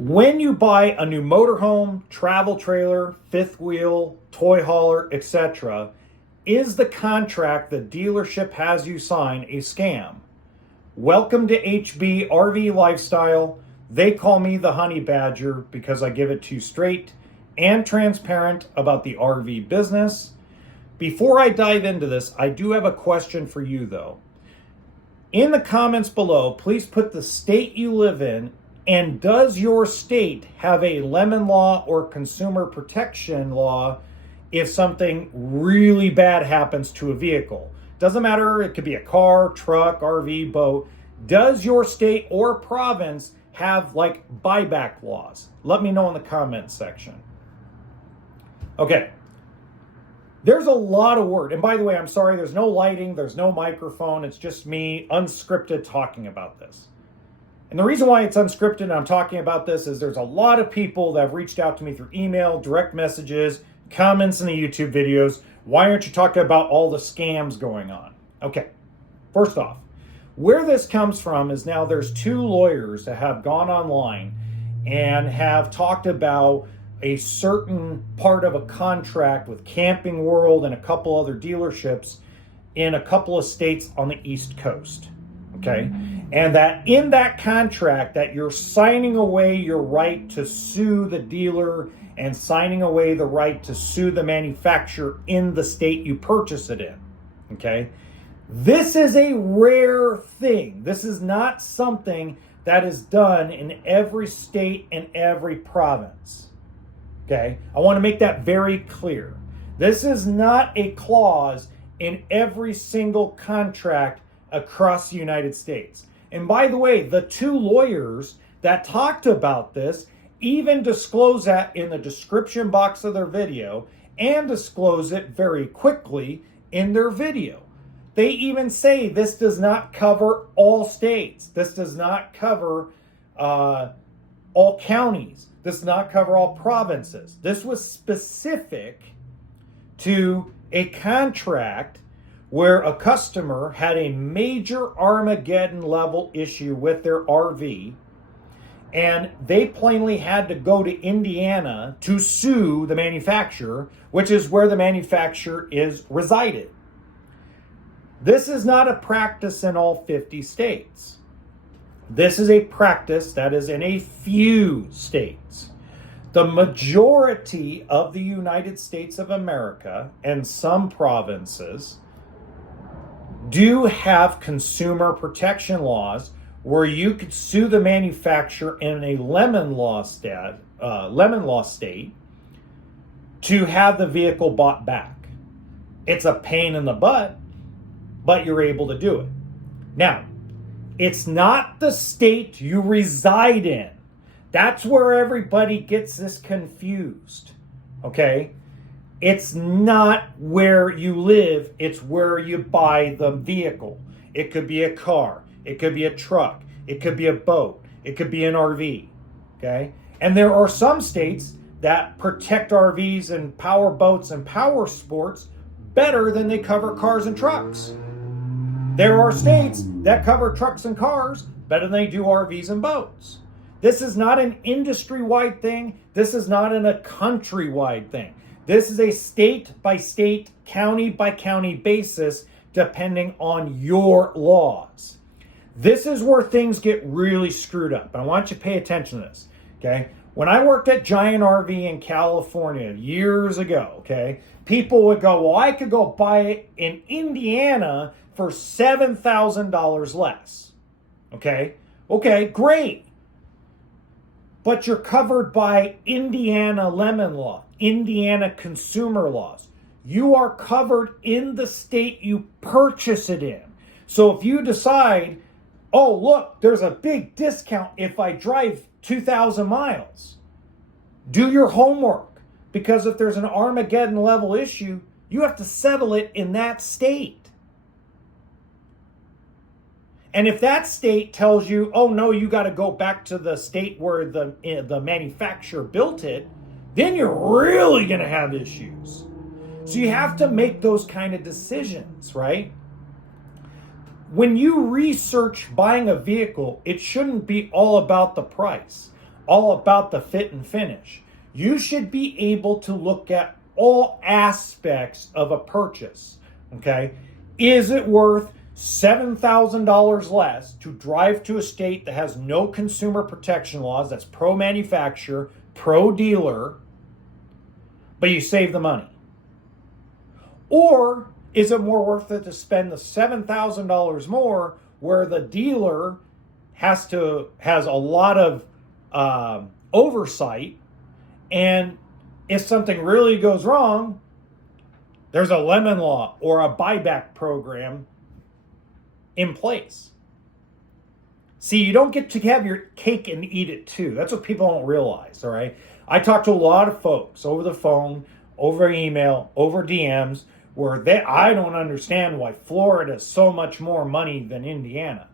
When you buy a new motorhome, travel trailer, fifth wheel, toy hauler, etc., is the contract the dealership has you sign a scam? Welcome to HBRV Lifestyle. They call me the Honey Badger because I give it to you straight and transparent about the RV business. Before I dive into this, I do have a question for you though. In the comments below, please put the state you live in, and does your state have a lemon law or consumer protection law if something really bad happens to a vehicle? Doesn't matter, it could be a car, truck, RV, boat. Does your state or province have like buyback laws? Let me know in the comments section. Okay. There's a lot of word. And by the way, I'm sorry, there's no lighting, there's no microphone. It's just me unscripted talking about this. And the reason why it's unscripted and I'm talking about this is there's a lot of people that have reached out to me through email, direct messages, comments in the YouTube videos. Why aren't you talking about all the scams going on? Okay, first off, where this comes from is now there's two lawyers that have gone online and have talked about a certain part of a contract with Camping World and a couple other dealerships in a couple of states on the East Coast. Okay, and that in that contract that you're signing away your right to sue the dealer and signing away the right to sue the manufacturer in the state you purchase it in. Okay, this is a rare thing. This is not something that is done in every state and every province. Okay, I want to make that very clear. This is not a clause in every single contract across the United States. And by the way, the two lawyers that talked about this even disclose that in the description box of their video and disclose it very quickly in their video. They even say this does not cover all states. This does not cover all counties. This does not cover all provinces. This was specific to a contract where a customer had a major Armageddon level issue with their RV, and they plainly had to go to Indiana to sue the manufacturer, which is where the manufacturer is resided. This is not a practice in all 50 states. This is a practice that is in a few states. The majority of the United States of America and some provinces do have consumer protection laws where you could sue the manufacturer in a lemon law state to have the vehicle bought back. It's a pain in the butt, but you're able to do it. Now, it's not the state you reside in. That's where everybody gets this confused, okay? It's not where you live, it's where you buy the vehicle. It could be a car, it could be a truck, it could be a boat, it could be an RV, okay? And there are some states that protect RVs and power boats and power sports better than they cover cars and trucks. There are states that cover trucks and cars better than they do RVs and boats. This is not an industry-wide thing. This is not a country-wide thing. This is a state-by-state, county-by-county basis depending on your laws. This is where things get really screwed up. I want you to pay attention to this, okay? When I worked at Giant RV in California years ago, okay, people would go, well, I could go buy it in Indiana for $7,000 less, okay? Okay, great. But you're covered by Indiana lemon law, Indiana consumer laws. You are covered in the state you purchase it in. So if you decide, oh, look, there's a big discount if I drive 2,000 miles, do your homework. Because if there's an Armageddon level issue, you have to settle it in that state. And if that state tells you, oh no, you got to go back to the state where the manufacturer built it, then you're really going to have issues. So you have to make those kind of decisions, right? When you research buying a vehicle, it shouldn't be all about the price. all about the fit and finish. You should be able to look at all aspects of a purchase, okay? Is it worth $7,000 less to drive to a state that has no consumer protection laws, that's pro-manufacturer, pro-dealer, but you save the money? Or is it more worth it to spend the $7,000 more where the dealer has a lot of oversight, and if something really goes wrong, there's a lemon law or a buyback program in place? See, you don't get to have your cake and eat it too. That's what people don't realize, all right? I talk to a lot of folks over the phone, over email, over DMs, where I don't understand why Florida is so much more money than Indiana.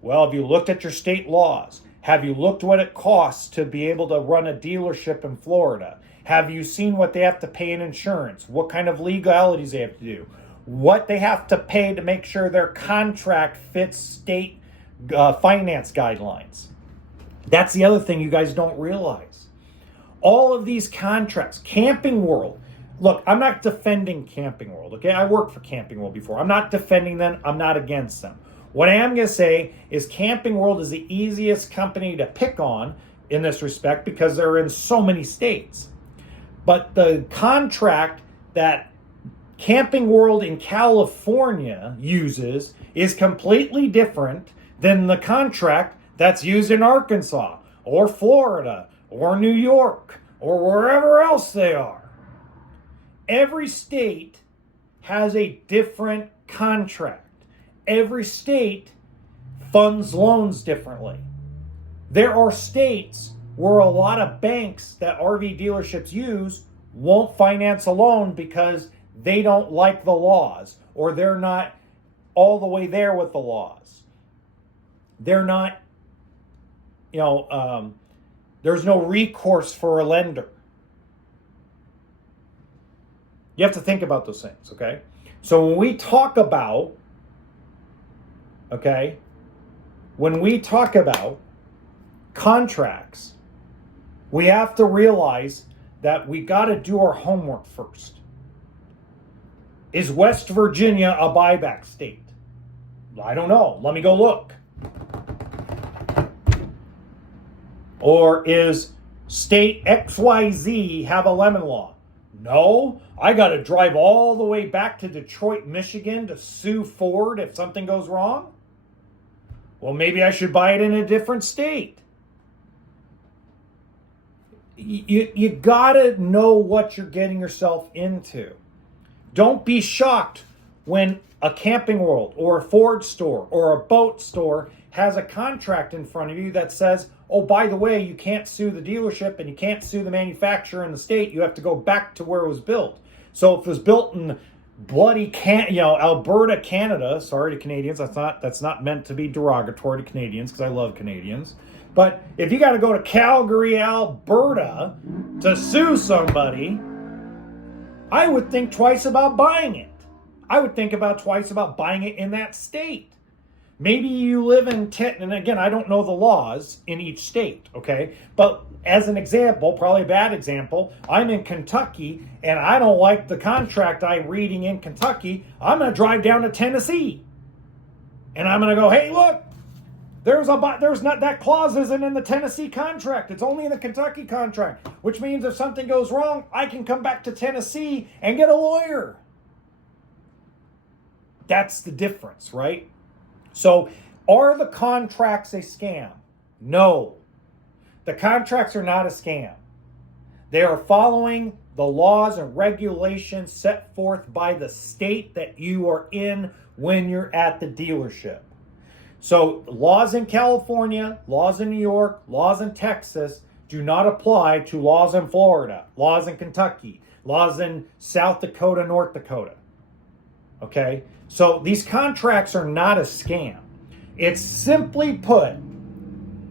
Well, have you looked at your state laws? Have you looked what it costs to be able to run a dealership in Florida? Have you seen what they have to pay in insurance? What kind of legalities they have to do? What they have to pay to make sure their contract fits state finance guidelines? That's the other thing you guys don't realize. All of these contracts, Camping World. Look, I'm not defending Camping World, okay? I worked for Camping World before. I'm not defending them. I'm not against them. What I am going to say is Camping World is the easiest company to pick on in this respect because they're in so many states. But the contract that Camping World in California uses is completely different than the contract that's used in Arkansas or Florida or New York or wherever else they are. Every state has a different contract. Every state funds loans differently. There are states where a lot of banks that RV dealerships use won't finance a loan because they don't like the laws, or they're not all the way there with the laws. They're not, there's no recourse for a lender. You have to think about those things, okay? So when we talk about contracts, we have to realize that we got to do our homework first. Is West Virginia a buyback state? I don't know. Let me go look. Or is state XYZ have a lemon law? No, I got to drive all the way back to Detroit, Michigan to sue Ford if something goes wrong? Well, maybe I should buy it in a different state. You got to know what you're getting yourself into. Don't be shocked when a Camping World or a Ford store or a boat store has a contract in front of you that says, oh, by the way, you can't sue the dealership and you can't sue the manufacturer in the state. You have to go back to where it was built. So if it was built in bloody Alberta, Canada, sorry to Canadians, that's not meant to be derogatory to Canadians because I love Canadians. But if you got to go to Calgary, Alberta to sue somebody, I would think twice about buying it. I would think twice about buying it in that state. Maybe you live in, and again, I don't know the laws in each state, okay? But as an example, probably a bad example, I'm in Kentucky and I don't like the contract I'm reading in Kentucky. I'm going to drive down to Tennessee and I'm going to go, hey, look, that clause isn't in the Tennessee contract. It's only in the Kentucky contract, which means if something goes wrong, I can come back to Tennessee and get a lawyer. That's the difference, right? So, are the contracts a scam? No. The contracts are not a scam. They are following the laws and regulations set forth by the state that you are in when you're at the dealership. So, laws in California, laws in New York, laws in Texas do not apply to laws in Florida, laws in Kentucky, laws in South Dakota, North Dakota. Okay? So these contracts are not a scam. It's simply put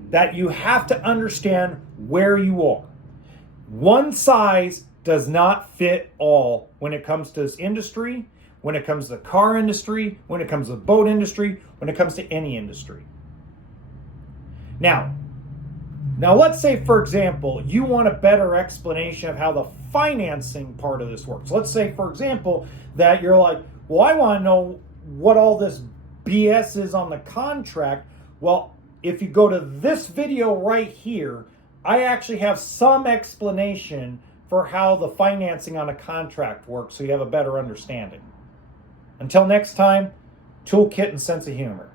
that you have to understand where you are. One size does not fit all when it comes to this industry, when it comes to the car industry, when it comes to the boat industry, when it comes to any industry. Now, Now, let's say, for example, you want a better explanation of how the financing part of this works. Let's say, for example, that you're like, well, I want to know what all this BS is on the contract. Well, if you go to this video right here, I actually have some explanation for how the financing on a contract works so you have a better understanding. Until next time, toolkit and sense of humor.